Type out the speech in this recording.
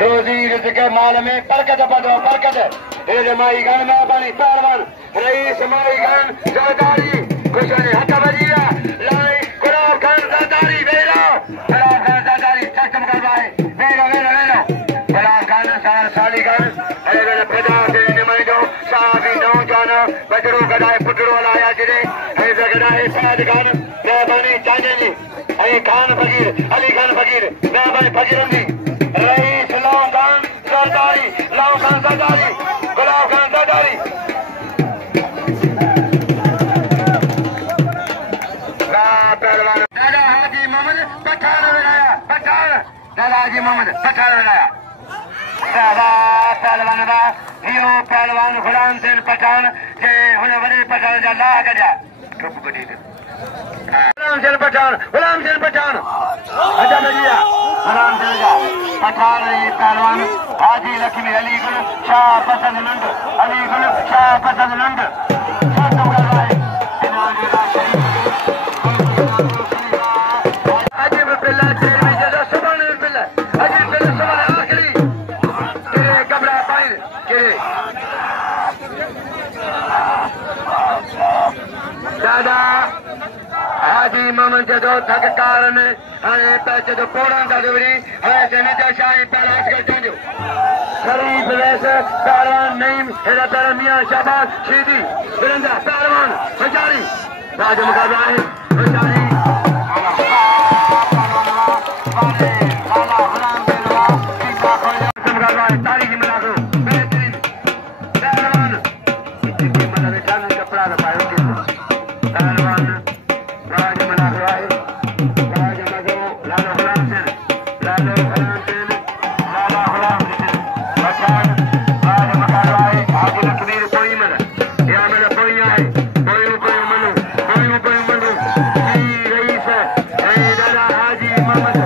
रोज़ी रिज़्क़ माल में बरकत पदो बरकत हे माई गण में पानी पहलवान रईस माई गण ज़रदारी कुशने हथ वजिया लाई गुलाब खान ज़रदारी वेरो गुलाब खान ज़रदारी चकम करवाए वेरो वेरो वेरो गुलाब खान सार साली गण अरे गण पैदा से निमाई दो साबी नौजवान बजरो गडाए पुटरो लाया जिरे हे गडाए साद गण मेहरबानी चांदे जी हे खान फकीर अली खान फकीर मेहरबानी फकीरंदी रईस लाओ खान ज़रदारी गुलाब खान ज़रदारी पहलवान दादा हाजी मोहम्मद पठान विलाया पठान दादा हाजी मोहम्मद पठान विलाया दादा पहलवान बा यो पहलवान गुलाम सिंह पठान के हुन वडे पठान जा ला कढिया टुक बडी गुलाम सिंह पठान अच्छा भैया गुलाम सिंह जा पठान पहलवान हाजी लक्ष्मी अली गुल शाह पसंद नंद अली गुल शाह पसंद नंद दादा हाजी मोहम्मद जदो थककार में हाणे पैसे तो पोड़ा था दुवरी हाणे सेनेटर शाह पलाश कर चवंदो शरीफ वैस पहलवान नईम हेड़ा तर मियां शाबाश शीदी बिरंदा पहलवान हजारी राज मुकाबला है हजारी तारीख में लागो बेहतरीन पहलवान कपड़ा लगायो पहलवान राज मनाखो है राज मजो लाला गुलाम सिंह लाला गुलाम सिंह पठान राज मकारो है हाजी लक्ष्मी कोई मन या मन कोई है कोई मनु रईस दादा हाजी मोहम्मद